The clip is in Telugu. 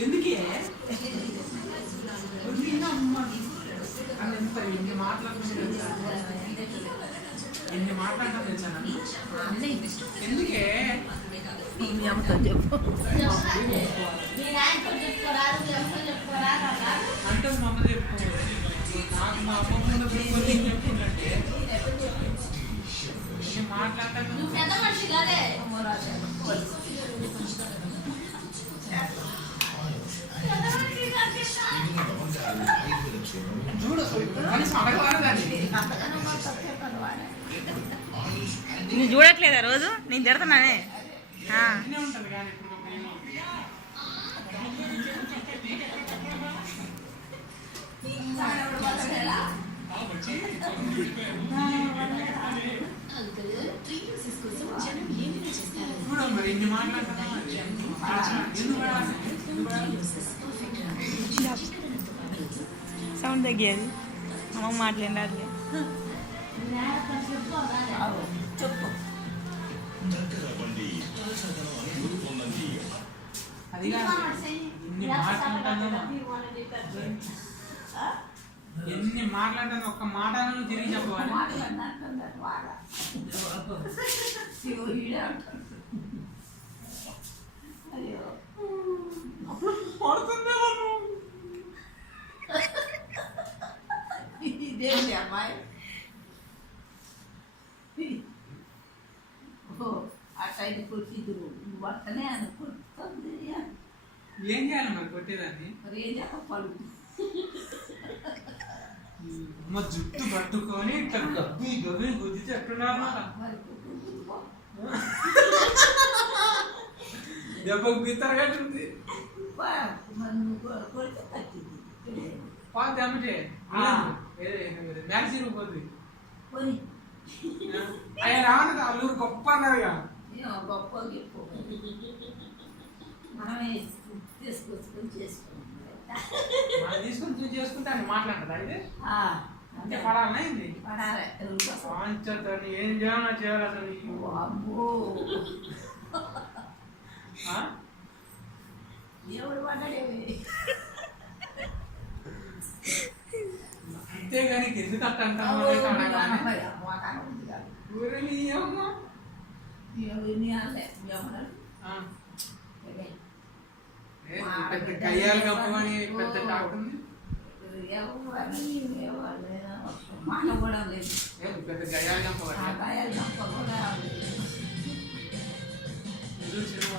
ఎందుకే ఎన్ని మాట్లాడటం తెలుసా ఎందుకే చెప్పు అంటే మా అమ్మ చెప్పుకోవాలి నాకు మా అమ్మ ముందు చెప్పుకుంటే మాట్లాడటం చూడు నువ్వు చూడట్లేదా రోజు నేను తిడుతున్నానే ఉంటుంది కానీ చూడ మరి ఇన్ని మాట్లాడుతున్నా సౌండ్ తగ్గేది అమ్మ మాట్లాడాలి చెప్పు అది ఎన్ని మాట్లాడతాను ఒక్క మాట తిరిగి చెప్పవాలి ఇదేంటి అమ్మాయి అట్లయితే కొట్టిద్దురు నువ్వు అట్టనే అనుకుంటుంది ఏం చేయాలి మరి కొట్టేదాన్ని మరి ఏం చెప్పాలి మా జుట్టు పట్టుకొని ఇట్లా గబ్బి గబ్బి గుద్దితే ఎట్టున్నారు దెబ్బకు బిత్తర కట్టింది పాత అమ్మటే మ్యారేజ్ పోతుంది ఆయన రావన్నది అల్లూరు గొప్ప అన్నారుగా గొప్ప చెప్పు మనమే తీసుకొచ్చుకొని చేసుకుంటాం తీసుకొని చేసుకుంటే మాట్లాడదా అయితే అంటే పడాలన్నా ఇది పడాలి ఏం చేయాలన్నా చేయాలి అసలు అమ్మో ఎవడు పడ్డాడేవి అంతేగాని ఎందుకు అట్ట అంటాను పెద్ద కయ్యాలు కప్పమని పెద్ద టాక్ ఉంది మాట కూడా లేదు పెద్ద గయాలు కప్ప గయాలు కప్ప కూడా ఎదురు